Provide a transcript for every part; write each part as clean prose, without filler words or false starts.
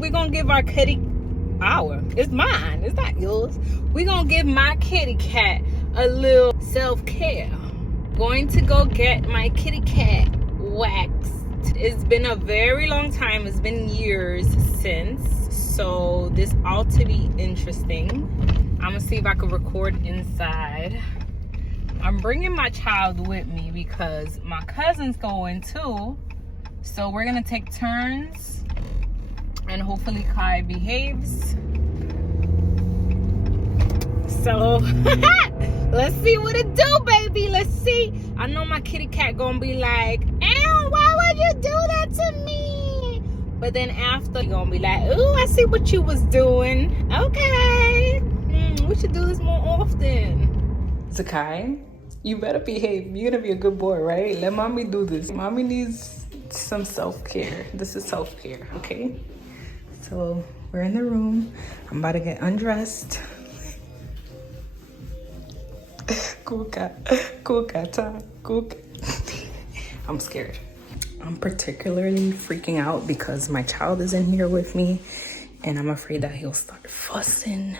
we're gonna give our kitty, it's mine, it's not yours. We're gonna give my kitty cat a little self-care. Going to go get my kitty cat waxed. It's been a very long time, it's been years since, so this ought to be interesting. I'm gonna see if I can record inside. I'm bringing my child with me because my cousin's going too, so we're gonna take turns and hopefully Kai behaves. So let's see what it do, baby. Let's see. I know my kitty cat gonna be like, "Ow, why would you do that to me?" But then after, you're gonna be like, "Ooh, I see what you was doing. Okay, we should do this more often." Zakai, you better behave. You're gonna be a good boy, right? Let mommy do this. Mommy needs some self-care. This is self-care, okay? So we're in the room. I'm about to get undressed. Cool cat time. Cool cat. I'm scared. I'm particularly freaking out because my child is in here with me and I'm afraid that he'll start fussing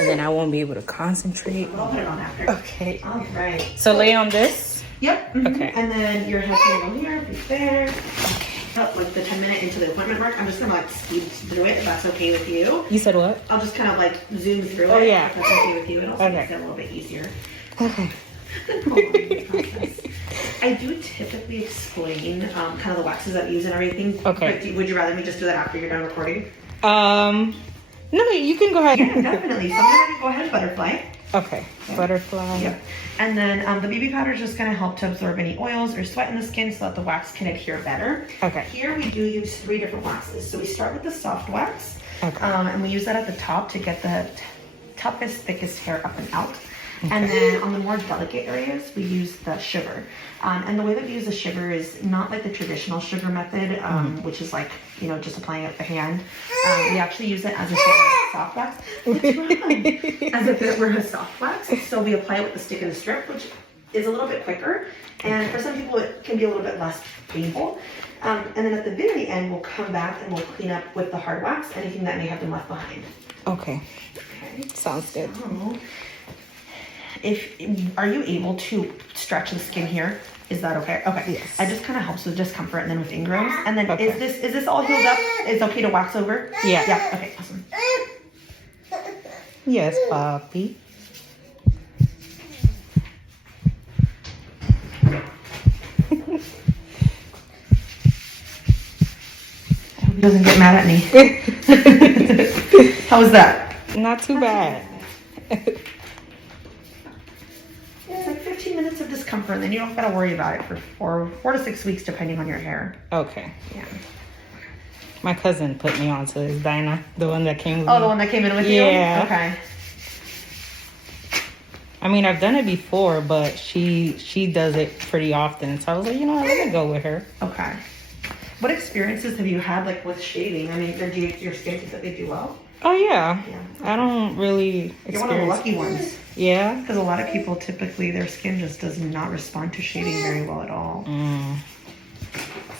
and then I won't be able to concentrate. I'll put it on after. Okay. All right. So lay on this? Yep. Okay. And then your head's gonna go here, right there. Okay. Like the 10-minute into the appointment mark, I'm just gonna like speed through it if that's okay with you. You said what? I'll just kind of like zoom through it. Yeah. If that's okay with you. It also makes it a little bit easier. Okay. I do typically explain kind of the waxes that I use and everything. Okay. But would you rather me just do that after you're done recording? No, you can go ahead. Yeah, definitely. So I'm gonna go ahead and butterfly. Okay. Butterfly. Yep. And then the BB powder is just going to help to absorb any oils or sweat in the skin so that the wax can adhere better. Okay. Here we do use 3 different waxes. So we start with the soft wax. Okay. And we use that at the top to get the toughest, thickest hair up and out. Okay. And then on the more delicate areas, we use the sugar. And the way that we use the sugar is not like the traditional sugar method, which is like, you know, just applying it with the hand. We actually use it as if it were a soft wax. As if it were a soft wax. So we apply it with the stick and the strip, which is a little bit quicker. And for some people, it can be a little bit less painful. And then at the very end, we'll come back and we'll clean up with the hard wax, anything that may have been left behind. Okay. Sounds good. So, are you able to stretch the skin here? Is that okay? Okay. Yes. It just kind of helps with discomfort and then with ingrowns. And then is this all healed up? It's okay to wax over? Yeah. Yeah. Okay. Awesome. Yes, Poppy. I hope he doesn't get mad at me. How was that? Not too bad. It's like 15 minutes of discomfort, and then you don't gotta worry about it for 4 to 6 weeks, depending on your hair. Okay. Yeah. My cousin put me onto this, Dinah, the one that came with Oh, me. the one that came in with you? Yeah. Okay. I mean, I've done it before, but she does it pretty often. So I was like, you know what, let me go with her. Okay. What experiences have you had, like, with shaving? I mean, your skin typically do well? Oh, yeah. Yeah. I don't really experience. You're one of the lucky ones. Yeah? Because a lot of people, typically, their skin just does not respond to shaving very well at all.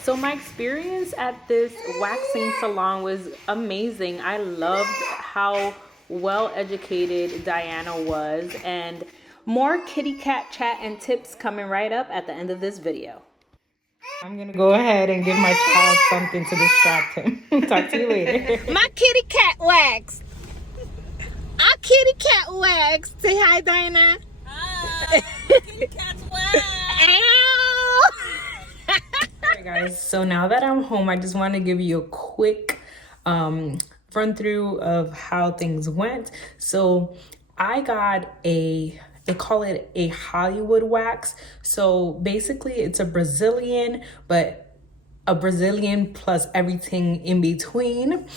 So my experience at this waxing salon was amazing. I loved how well educated Diana was, and more kitty cat chat and tips coming right up at the end of this video. I'm gonna go ahead and give my child something to distract him. Talk to you later. My kitty cat wax. Our kitty cat wax. Say hi, Diana. Hi, kitty cat's wax. Alright guys, so now that I'm home, I just want to give you a quick run through of how things went. So I got they call it a Hollywood wax. So basically it's a Brazilian, but a Brazilian plus everything in between.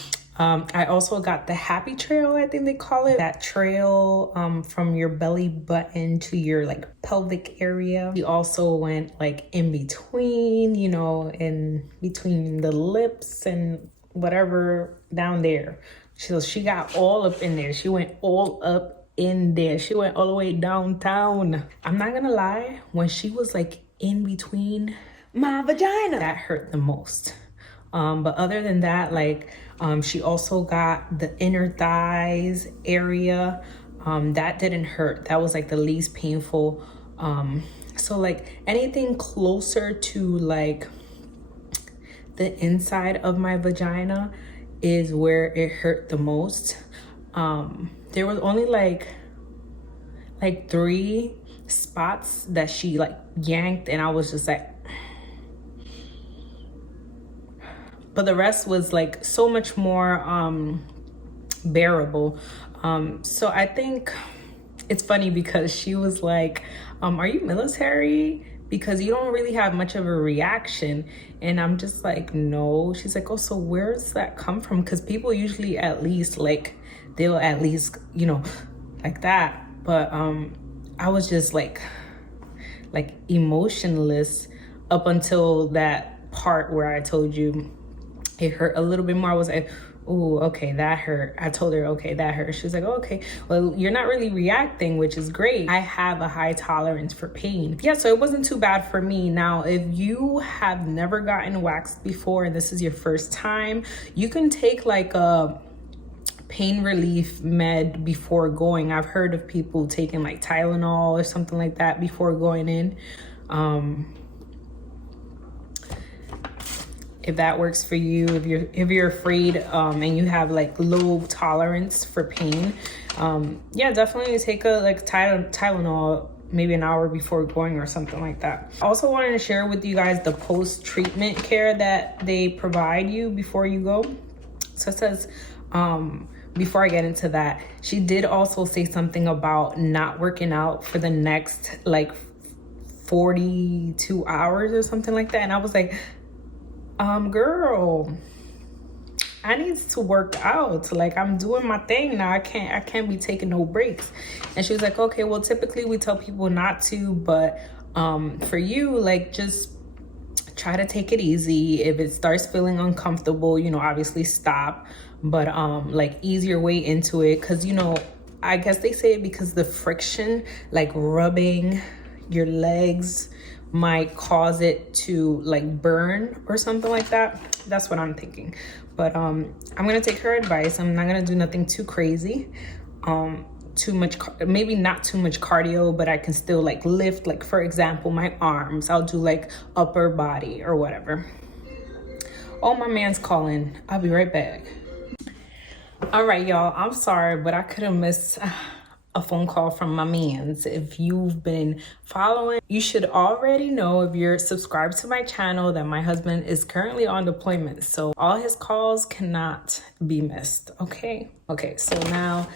I also got the happy trail, I think they call it. That trail from your belly button to your like pelvic area. We also went like in between, you know, in between the lips and whatever down there. So she got all up in there. She went all up in there. She went all the way downtown. I'm not gonna lie, when she was like in between my vagina, that hurt the most. But other than that, like she also got the inner thighs area. That didn't hurt. That was like the least painful. So like anything closer to like the inside of my vagina is where it hurt the most. There was only like 3 spots that she like yanked, and I was just like, but the rest was like so much more bearable. So I think it's funny because she was like, are you military? Because you don't really have much of a reaction. And I'm just like, no. She's like, oh, so where's that come from? Because people usually at least like, they'll at least, you know, like that. But I was just like emotionless up until that part where I told you it hurt a little bit more. I was like, oh, okay, that hurt. I told her, okay, that hurt. She was like, oh, okay, well, you're not really reacting, which is great. I have a high tolerance for pain. Yeah, so it wasn't too bad for me. Now, if you have never gotten waxed before and this is your first time, you can take like a pain relief med before going. I've heard of people taking like Tylenol or something like that before going in. If that works for you, if you're afraid and you have like low tolerance for pain, yeah, definitely take a like Tylenol maybe an hour before going or something like that. I also wanted to share with you guys the post-treatment care that they provide you before you go. So it says, before I get into that, she did also say something about not working out for the next like 42 hours or something like that. And I was like, girl, I need to work out. Like, I'm doing my thing now. I can't be taking no breaks. And she was like, okay, well, typically we tell people not to, but for you, like, just try to take it easy. If it starts feeling uncomfortable, you know, obviously stop, but like ease your way into it. Cause you know, I guess they say it because the friction, like rubbing your legs, might cause it to like burn or something like that. That's what I'm thinking. But I'm gonna take her advice. I'm not gonna do nothing too crazy, too much, maybe not too much cardio, but I can still like lift, like for example, my arms. I'll do like upper body or whatever. Oh, my man's calling. I'll be right back. All right, y'all, I'm sorry, but I could have missed a phone call from my mans. If you've been following, you should already know, if you're subscribed to my channel, that my husband is currently on deployment, so all his calls cannot be missed. Okay, so now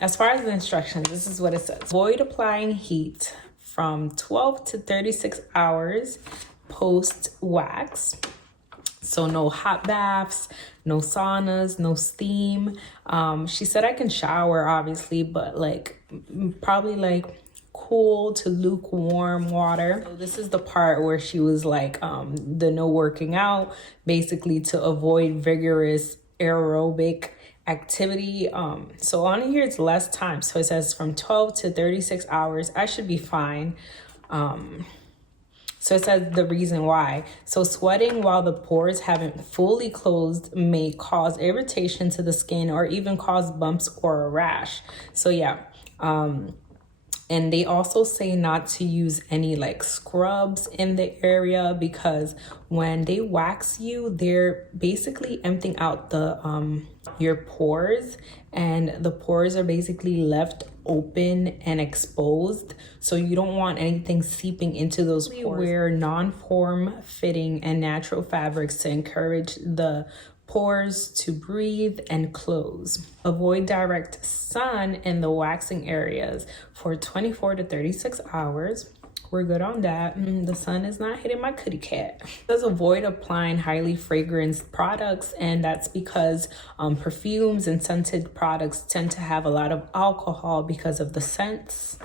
as far as the instructions, this is what it says. Avoid applying heat from 12 to 36 hours post wax. So no hot baths, no saunas, no steam. She said I can shower, obviously, but like probably like cool to lukewarm water. So this is the part where she was like, the no working out, basically to avoid vigorous aerobic activity. So on here it's less time. So it says from 12 to 36 hours. I should be fine. So it says the reason why. So sweating while the pores haven't fully closed may cause irritation to the skin or even cause bumps or a rash. So yeah. And they also say not to use any like scrubs in the area, because when they wax you, they're basically emptying out the your pores, and the pores are basically left open and exposed, so you don't want anything seeping into those pores. Wear non-form fitting and natural fabrics to encourage the pores to breathe and close. Avoid direct sun in the waxing areas for 24 to 36 hours. We're good on that. The sun is not hitting my kitty cat. It says avoid applying highly fragranced products, and that's because perfumes and scented products tend to have a lot of alcohol because of the scents.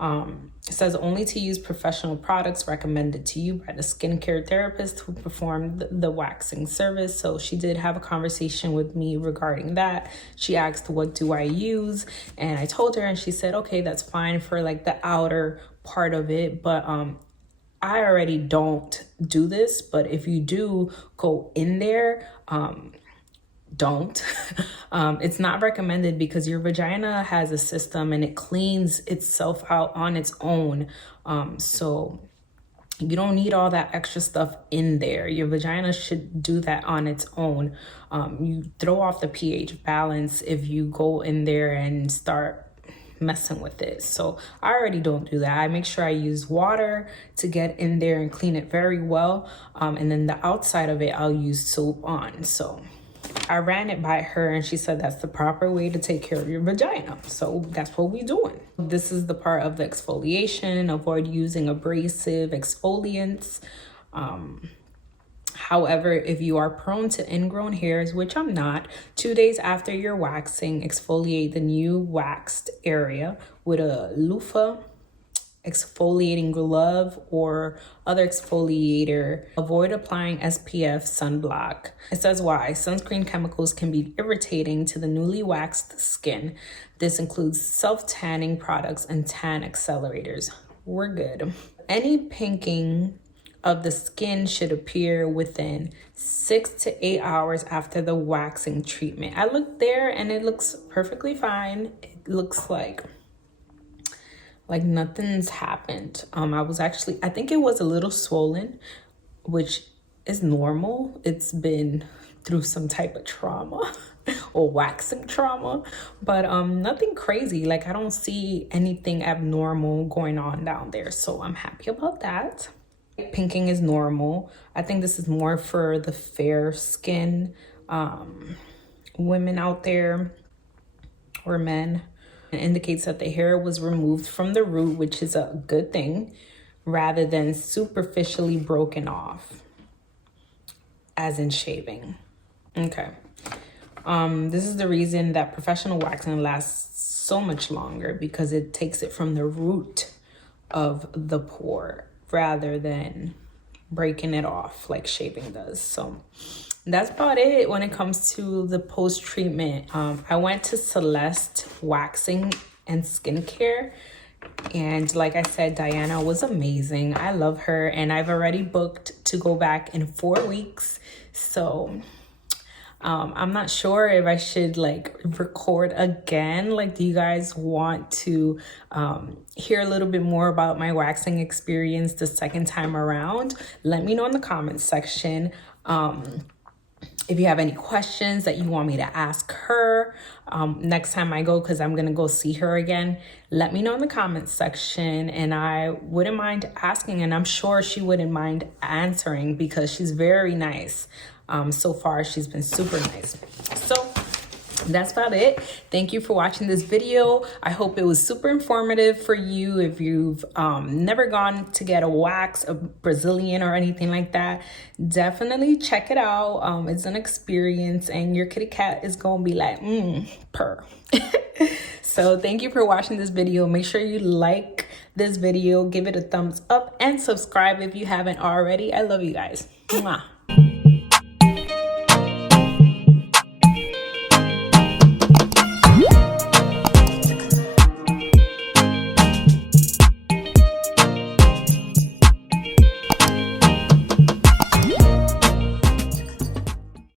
It says only to use professional products recommended to you by the skincare therapist who performed the waxing service. So she did have a conversation with me regarding that. She asked, what do I use? And I told her, and she said, okay, that's fine for like the outer part of it, but I already don't do this, but if you do go in there, don't. It's not recommended because your vagina has a system and it cleans itself out on its own. So you don't need all that extra stuff in there. Your vagina should do that on its own. You throw off the pH balance if you go in there and start messing with it. So I already don't do that. I make sure I use water to get in there and clean it very well. And then the outside of it, I'll use soap on. So I ran it by her and she said that's the proper way to take care of your vagina. So that's what we're doing. This is the part of the exfoliation. Avoid using abrasive exfoliants. However, if you are prone to ingrown hairs, which I'm not, 2 days after your waxing, exfoliate the new waxed area with a loofah, exfoliating glove, or other exfoliator. Avoid applying SPF sunblock. It says why. Sunscreen chemicals can be irritating to the newly waxed skin. This includes self-tanning products and tan accelerators. We're good. Any pinking of the skin should appear within 6 to 8 hours after the waxing treatment. I looked there and it looks perfectly fine. It looks like nothing's happened. I think it was a little swollen, which is normal. It's been through some type of trauma or waxing trauma, but nothing crazy. Like, I don't see anything abnormal going on down there. So I'm happy about that. Pinking is normal. I think this is more for the fair skin women out there, or men. It indicates that the hair was removed from the root, which is a good thing, rather than superficially broken off, as in shaving. Okay. This is the reason that professional waxing lasts so much longer, because it takes it from the root of the pore rather than breaking it off like shaving does. So that's about it when it comes to the post-treatment. I went to Celeste Waxing and Skincare, and like I said, Diana was amazing. I love her, and I've already booked to go back in 4 weeks. So I'm not sure if I should record again. Do you guys want to hear a little bit more about my waxing experience the second time around? Let me know in the comments section. If you have any questions that you want me to ask her next time I go, because I'm going to go see her again, let me know in the comments section, and I wouldn't mind asking, and I'm sure she wouldn't mind answering because she's very nice. So far, she's been super nice. So that's about it. Thank you for watching this video. I hope it was super informative for you. If you've never gone to get a wax, a Brazilian or anything like that, definitely check it out. It's an experience, and your kitty cat is gonna be like, purr. So thank you for watching this video. Make sure you like this video, give it a thumbs up, and subscribe if you haven't already. I love you guys. Mwah.